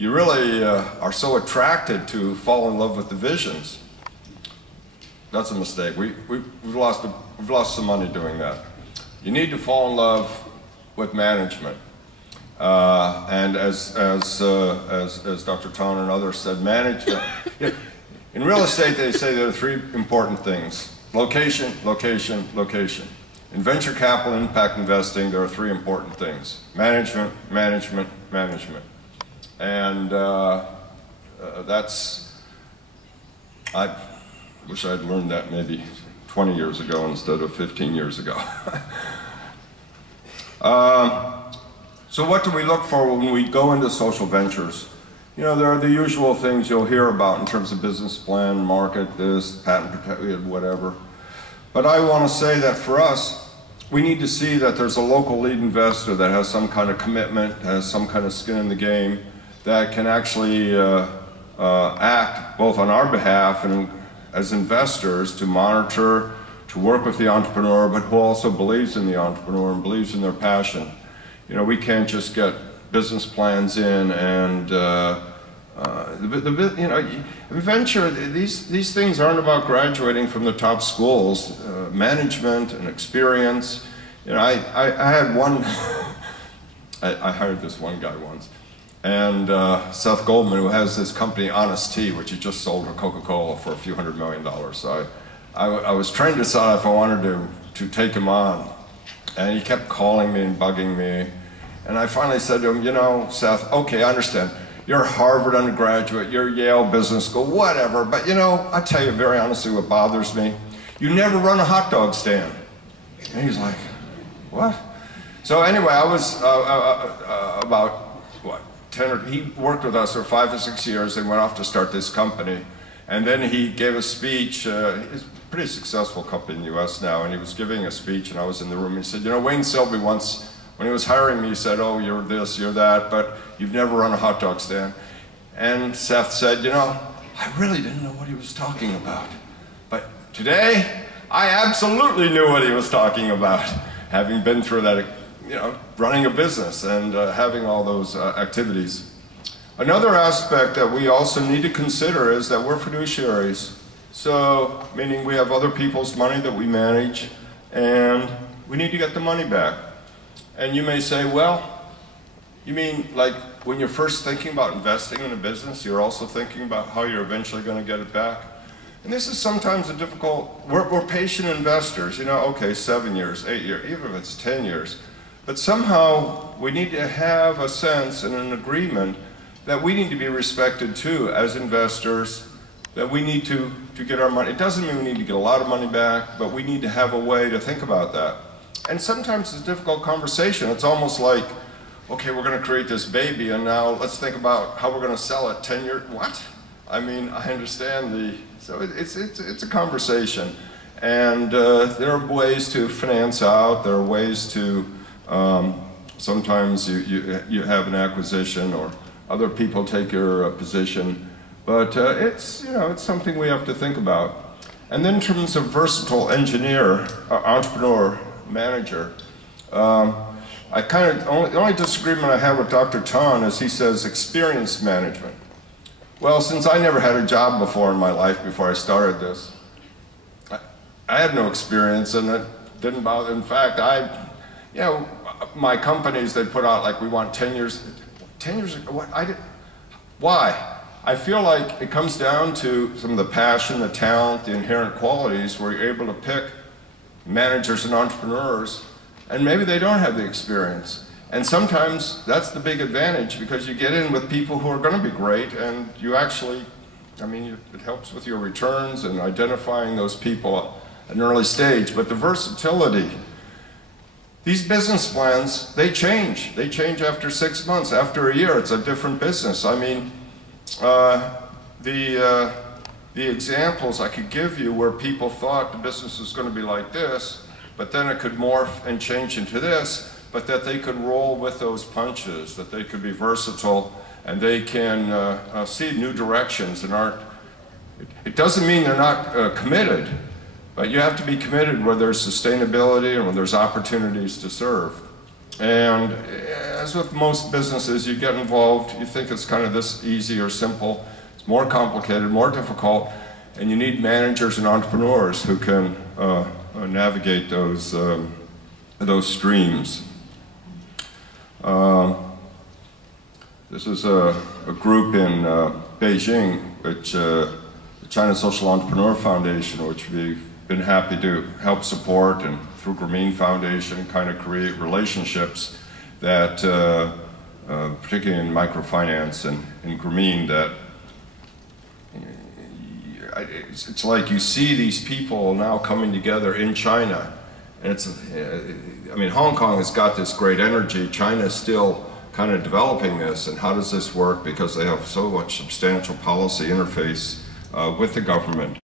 you really are so attracted to fall in love with the visions. That's a mistake. We've lost some money doing that. You need to fall in love with management. And as Dr. Ton and others said, management. In real estate, they say there are three important things: location, location, location. In venture capital impact investing, there are three important things: management, management, management. And I wish I'd learned that maybe 20 years ago instead of 15 years ago. So what do we look for when we go into social ventures? You know, there are the usual things you'll hear about in terms of business plan, market, this, patent protection, whatever. But I want to say that for us, we need to see that there's a local lead investor that has some kind of commitment, has some kind of skin in the game, that can actually act both on our behalf and as investors to monitor, to work with the entrepreneur, but who also believes in the entrepreneur and believes in their passion. You know, we can't just get business plans in and, you know, venture, these things aren't about graduating from the top schools. Management and experience. You know, I had one, I hired this one guy once, and Seth Goldman, who has this company, Honest Tea, which he just sold to Coca-Cola for a few $100 million. So I was trying to decide if I wanted to take him on, and he kept calling me and bugging me. And I finally said to him, you know, Seth, okay, I understand. You're a Harvard undergraduate, you're Yale Business School, whatever. But you know, I tell you very honestly what bothers me. You never run a hot dog stand. And he's like, what? So anyway, I was about, what, 10 or, he worked with us for 5 or 6 years and went off to start this company. And then he gave a speech. It's a pretty successful company in the US now, and he was giving a speech and I was in the room. He said, you know, Wayne Selby once, when he was hiring me, he said, oh, you're this, you're that, but you've never run a hot dog stand. And Seth said, you know, I really didn't know what he was talking about. But today, I absolutely knew what he was talking about, having been through that, you know, running a business and having all those activities. Another aspect that we also need to consider is that we're fiduciaries. So, meaning we have other people's money that we manage, and we need to get the money back. And you may say, well, you mean like when you're first thinking about investing in a business, you're also thinking about how you're eventually going to get it back? And this is sometimes a difficult, we're patient investors, you know, okay, 7 years, 8 years, even if it's 10 years. But somehow we need to have a sense and an agreement that we need to be respected too as investors, that we need to get our money. It doesn't mean we need to get a lot of money back, but we need to have a way to think about that. And sometimes it's a difficult conversation. It's almost like, okay, we're going to create this baby, and now let's think about how we're going to sell it 10 years. What? I mean, I understand the, so it's a conversation. And there are ways to finance out. There are ways to, sometimes you have an acquisition or other people take your position. But it's, you know, it's something we have to think about. And then in terms of versatile engineer, entrepreneur, manager, I kind of, the only disagreement I have with Dr. Ton is he says experience management. Well, since I never had a job before in my life before I started this, I had no experience and it didn't bother. In fact, you know, my companies, they put out like, we want 10 years, 10 years ago, what, why? I feel like it comes down to some of the passion, the talent, the inherent qualities where you're able to pick managers and entrepreneurs, and maybe they don't have the experience. And sometimes that's the big advantage because you get in with people who are going to be great and you actually, I mean, it helps with your returns and identifying those people at an early stage. But the versatility, these business plans, they change. They change after 6 months, after a year, it's a different business. I mean, the examples I could give you where people thought the business was going to be like this, but then it could morph and change into this, but that they could roll with those punches, that they could be versatile, and they can see new directions and aren't, it doesn't mean they're not committed, but you have to be committed where there's sustainability and where there's opportunities to serve. And as with most businesses, you get involved, you think it's kind of this easy or simple. It's more complicated, more difficult, and you need managers and entrepreneurs who can navigate those streams. This is a group in Beijing, which the China Social Entrepreneur Foundation, which we've been happy to help support, and through Grameen Foundation kind of create relationships that, particularly in microfinance and in Grameen, that it's like you see these people now coming together in China, and it's, I mean, Hong Kong has got this great energy. China is still kind of developing this, and how does this work? Because they have so much substantial policy interface with the government.